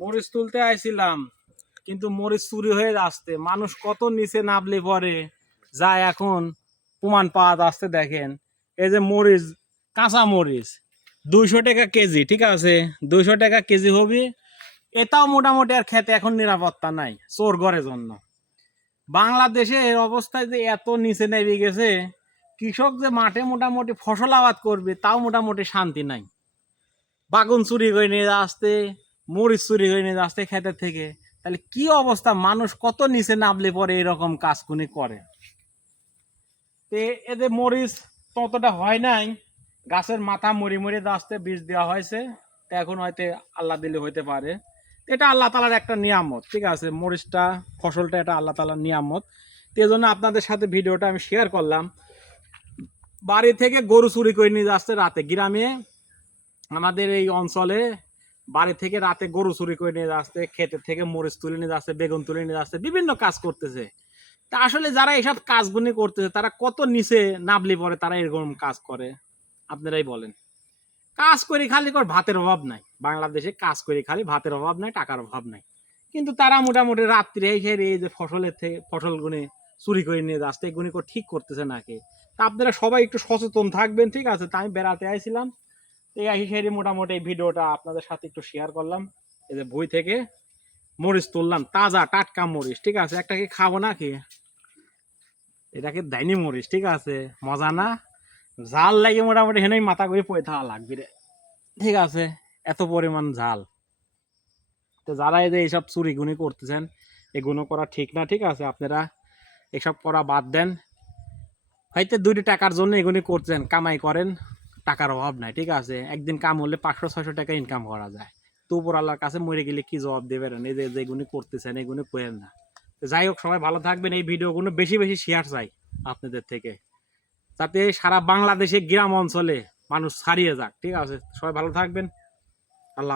মরিচ তুলতে আইছিলাম, কিন্তু মরিচ চুরি হয়ে যাচ্ছে। মানুষ কত নিচে নামলে পরে যায় এখন প্রমাণ পাওয়া যাচ্ছে। দেখেন এই যে মরিচ, কাঁচা মরিচ 200 টাকা কেজি, ঠিক আছে 200 টাকা কেজি হবে। এটাও মোটামুটি আর খেতে এখন নিরাপত্তা নাই চোর ঘরের জন্য। বাংলাদেশে এর অবস্থায় যে এত নিচে নেমে গেছে, কৃষক যে মাঠে মোটামুটি ফসল আবাদ করবে তাও মোটামুটি শান্তি নাই। বাগুন চুরি করে নিয়ে আসতে, মরিচ চুরি করে নিয়ে আসতে ক্ষেতের থেকে। তাহলে কি অবস্থা, মানুষ কত নিচে নামলে পরে এরকম কাজকুনি করে। তে এদের মরিচ ততটা হয় নাই, গাছের মাথা মরি মরি আসতে বীজ দেওয়া হয়েছে। তা এখন হয়তো আল্লাহ দিলে হইতে পারে। এটা আল্লাহ তালার একটা নিয়ামত, ঠিক আছে মরিচটা ফসলটা এটা আল্লাহ তালার নিয়ামত। তো এই জন্য আপনাদের সাথে ভিডিওটা আমি শেয়ার করলাম। বাড়ি থেকে গরু চুরি করে নিয়ে যাচ্ছে রাতে, গ্রামে আমাদের এই অঞ্চলে বাড়ি থেকে রাতে গরু চুরি করে নিয়ে যাচ্ছে, ক্ষেতের থেকে মরিচ তুলে নিয়ে যাচ্ছে, বেগুন তুলে নিয়ে যাচ্ছে, বিভিন্ন কাজ করতেছে। তা আসলে যারা এইসব কাজগুলি করতেছে তারা কত নিচে নামলে পরে তারা এরকম কাজ করে, আপনারাই বলেন। কাজ করে খালি ভাতের অভাব নাই, বাংলাদেশে কাজ করে খালি ভাতের অভাব নাই, টাকার অভাব নাই। কিন্তু তারা মোটামুটি রাত্রে এই যে ফসলের থেকে ফসলগুলি চুরি করে নিয়ে যাচ্ছে, এগুলি ঠিক করতেছে নাকি। তা আপনারা সবাই একটু সচেতন থাকবেন, ঠিক আছে। তাই আমি বেড়াতে আইছিলাম, এই হিসেবে মোটামুটি এই ভিডিওটা আপনাদের সাথে একটু শেয়ার করলাম। এই যে বই থেকে মরিচ তুললাম, তাজা টাটকা মরিচ, ঠিক আছে। একটা কি খাবো নাকি, এটাকে দাইনি মরিচ, ঠিক আছে। মজা না, ঝাল লাগে মোটামুটি হেনেই মাথা করে পড়ে থাকা লাগবে রে, ঠিক আছে। এত পরিমাণ ঝাল। তো যারা এই যে এইসব চুরি গুনি করতেছেন, এগুলো করা ঠিক না, ঠিক আছে। আপনারা এসব করা বাদ দেন। হয়তো 2 টাকার জন্য এগুলি করছেন, কামাই করেন, টাকার অভাব নাই, ঠিক আছে। একদিন কাম হলে 500-600 টাকা ইনকাম করা যায়। তো উপর আল্লাহর কাছে মরে গেলে কি জবাব দেবেন, এই যে যেগুলি করতেছেন এগুলি করেন না। যাই হোক, সবাই ভালো থাকবেন। এই ভিডিওগুলো বেশি বেশি শেয়ার চাই আপনাদের থেকে, যাতে সারা বাংলাদেশে গ্রাম অঞ্চলে মানুষ ছাড়িয়ে যাক, ঠিক আছে। সবাই ভালো থাকবেন।